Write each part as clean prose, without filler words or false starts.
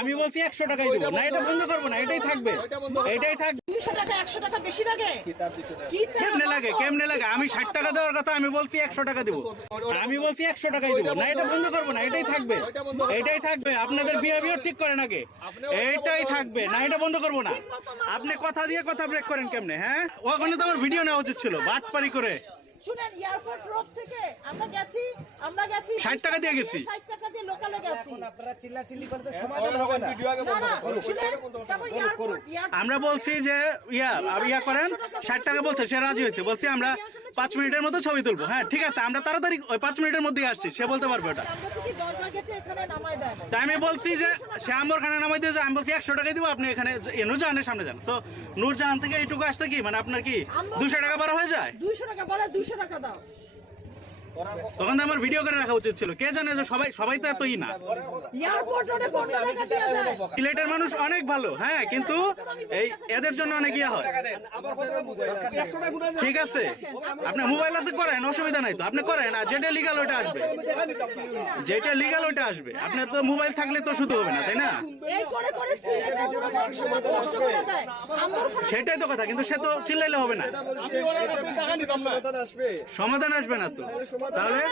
আমি বলছি 100 টাকাই দিব না, এটা বন্ধ করবো না, এটাই থাকবে, এটাই থাকবে। 200 টাকা 100 টাকা বেশি লাগে কি কেমনে লাগে, কেমনে লাগে? আমি 60 টাকা দেওয়ার কথা, আমি বলছি 100 টাকা দিব। আমি বলছি 100 টাকাই দিব না, এটা বন্ধ করবো না, এটাই থাকবে, এটাই থাকবে। আপনাদের বিহেভিয়ার ঠিক করেন আগে, এইটাই থাকবে না, এটা বন্ধ করবো না। আপনি কথা দিয়ে কথা ব্রেক করেন কেমনে? হ্যাঁ, ওখানে তো আমার ভিডিও নেওয়া উচিত ছিল, বাটপারি করে। শুনেন, এয়ারপোর্ট রোড থেকে আমরা গেছি 60 টাকা দিয়ে গেছি। 60 টাকা দিয়ে লোকালে গেছি। আপনারা চিল্লাচিল্লি করতে সমাধান হবে না। আমরা বলছি যে ইয়া করেন, 60 টাকা বলছে, সে রাজি হয়েছে। বলছি আমরা 5 মিনিটের মতো ছবি তুলবো। হ্যাঁ ঠিক আছে, আমরা তাড়াতাড়ি ওই 5 মিনিটের মধ্যেই আসছি, সে বলতে পারবে ওটা। তাই আমি বলছি যে সে আম্বরখানা নামাই দিয়ে, আমি বলছি 100 টাকাই দিব, আপনি এখানে নূরজাহানের সামনে যান। তো নূরজাহান থেকে এইটুকু আসতে কি মানে আপনার কি 200 টাকা বাড়া হয়ে যায়? 200 টাকা বলে 200 টাকা দাও। তখন তো আমার ভিডিও করে রাখা উচিত ছিল। কে জানে যে সবাই তো এতই না। এয়ারপোর্ট রোডে 15 টাকা দিয়ে যায়। সিলেটের মানুষ অনেক ভালো, হ্যাঁ, কিন্তু এই এদের জন্য অনেক ইয়া হয়। ঠিক আছে, আপনি মোবাইল আছে করেন, অসুবিধা নাই তো, আপনি করেন। আর যেটা লিগাল ওইটা আসবে, যেটা লিগাল ওইটা আসবে। আপনার তো মোবাইল থাকলে তো শুধু হবে না, তাই না? এই করে করে সিলেটের পুরো বংশগত নষ্ট করে দেয়। সেটাই তো কথা, কিন্তু সে তো চিল্লাইলে হবে না, সমাধান আসবে না তো। তাহলে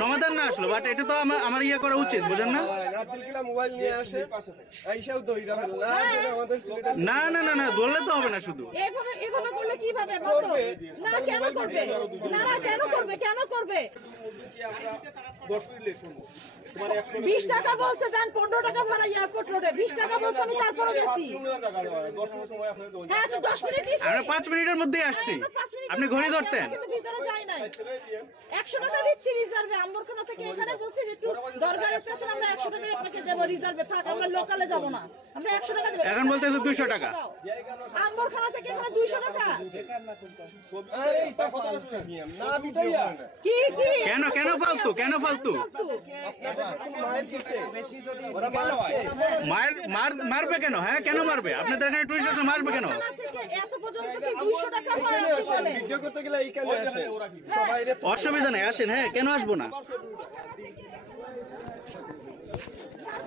সমাধান না আসলো, বাট এটা তো আমার ইয়ে করা উচিত, বুঝেন না? না না না না, বললে তো হবে না শুধু। এভাবে করলে কিভাবে বলতো? না কেন করবে? না কেন করবে? কেন করবে? 20 টাকা বলছে, দেন 15 টাকা ভাড়া এয়ারপোর্ট রোডে। 20 টাকা বলছে, আমি তারপরে গেছি। হ্যাঁ তো 10 মিনিট দিছি। আমরা 5 মিনিটের মধ্যেই আসছি, আপনি ঘড়ি ধরতেন। কিন্তু ভিতরে যাই নাই। 100 টাকা দিচ্ছি রিজার্ভে। আম্বরখানা থেকে এখানে বলছি যে একটু দরকার আছে, আমরা 100 টাকা আপনাকে দেব রিজার্ভে। থাক, আমরা লোকালে যাব না, আমরা 100 টাকা দেব। এখন বলতেছে 200 টাকা। আম্বরখানা থেকে এখানে 200 টাকা। কি কি কেন কেন ফালতু, কেন ফালতু? মারবে কেন? হ্যাঁ কেন মারবে? আপনাদের এখানে টুরিস্ট আসলে মারবে কেন? এত পর্যন্ত কি 200 টাকা হয়? ভিডিও করতে গেলে এইখানে আসে সবাই। অসুবিধা নেই, আসেন। হ্যাঁ কেন আসবো না?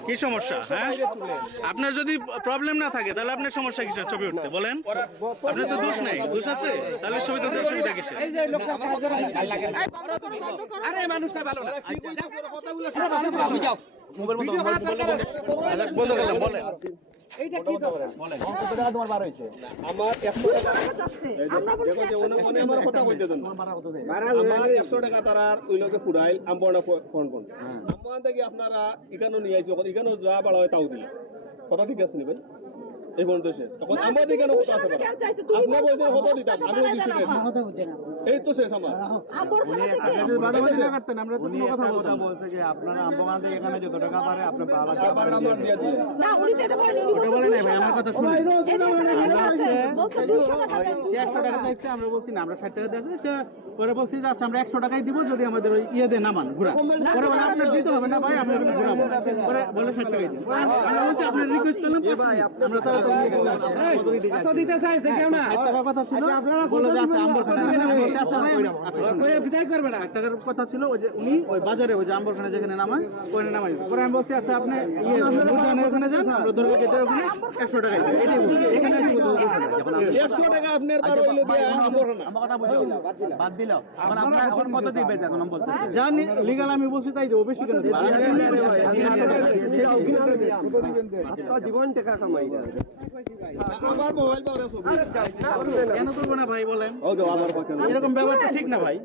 কি সমস্যা? হ্যাঁ, আপনার যদি প্রবলেম না থাকে তাহলে আপনার সমস্যা কিসে ছবি উঠতে বলেন? আপনার তো দোষ নেই, দোষ আছে তাহলে ছবি তুলতে অসুবিধা কিসে? এই যে লোকটা কাজে রাখি আরে মানুষটা ভালো না, কথাগুলো শোনো, যাও মোবাইল বন্ধ করলাম। বলেন এইটা কি বলেন? কত টাকা তোমার বার হইছে? আমার 100 টাকা যাচ্ছে। দেখো যে ওনে আমার কথা কইতে দেন। আমার 100 টাকা তারা ওই লোকে পুরাইল আমবনা ফোন কোন আমবনা থেকে আপনারা এখানে নিয়ে আইছো, এখানে যা বাড়া হয় তাও দিলা। কথা ঠিক আছে নি ভাই? এই বন্ধ হইছে তখন আমাদের এখানে কথা আছে। আপনি বলতে হতো দিতাম, আমি দিছি কথা হইছে না। এই তো শেষ আমার আম্বরখানা থেকে আমরা তো কথা বলছে যে আপনারা আমবনা থেকে এখানে যত টাকা পারে আপনি বাবা আমার দিয়ে দিন না, উনি তো এটা বলেন। ওটা বলে নাই ভাই, আমার কথা শুনুন। বলছে 200 টাকা দেন। 100 টাকা চাইছে, আমরা বলছি না, আমরা 60 টাকা দিয়ে আসলে সে পরে বলছি যে আচ্ছা আমরা 100 টাকাই দিব যদি আমাদের ওই ইয়ে দিয়ে নামান ঘোরা। পরে বলে আপনার দিতে হবে না ভাই, আমি ঘোরাবো। পরে বলে 60 টাকাই দিন। আমরা বলছি আপনার রিকোয়েস্ট করলাম ভাই, আমরা তো কত দিতে চাইছে কেউ না। একটা কথা ছিল, বলে যে আচ্ছা আম্বরখানা আচ্ছা ভাই আচ্ছা কই বিদায় করবে না। একটা কথা ছিল ওই যে উনি ওই বাজারে ওই যে আম্বরখানা যেখানে নামায় ওখানে নামাই। পরে আমি বলছি আচ্ছা আপনি ইয়ে নূরজাহানের ওখানে যান, আমরা ধরবে কেটে ওখানে 100 টাকাই দিই। এটাই বলছি, এখানে আসি 100 টাকা আপনার বার হইলো দিয়ে আম্বরখানা আমার কথা বুঝো বাদ দিল। এখন আপনারা এখন কত দিবে এখন আমি বলতে জানি লিগ্যাল, আমি বলছি তাই দেব, বেশি কেন দেব? জীবন টাকা কামাই আমার মোবাইল পাওয়া কেন করবো না ভাই বলেন? এরকম ব্যাপারটা ঠিক না ভাই।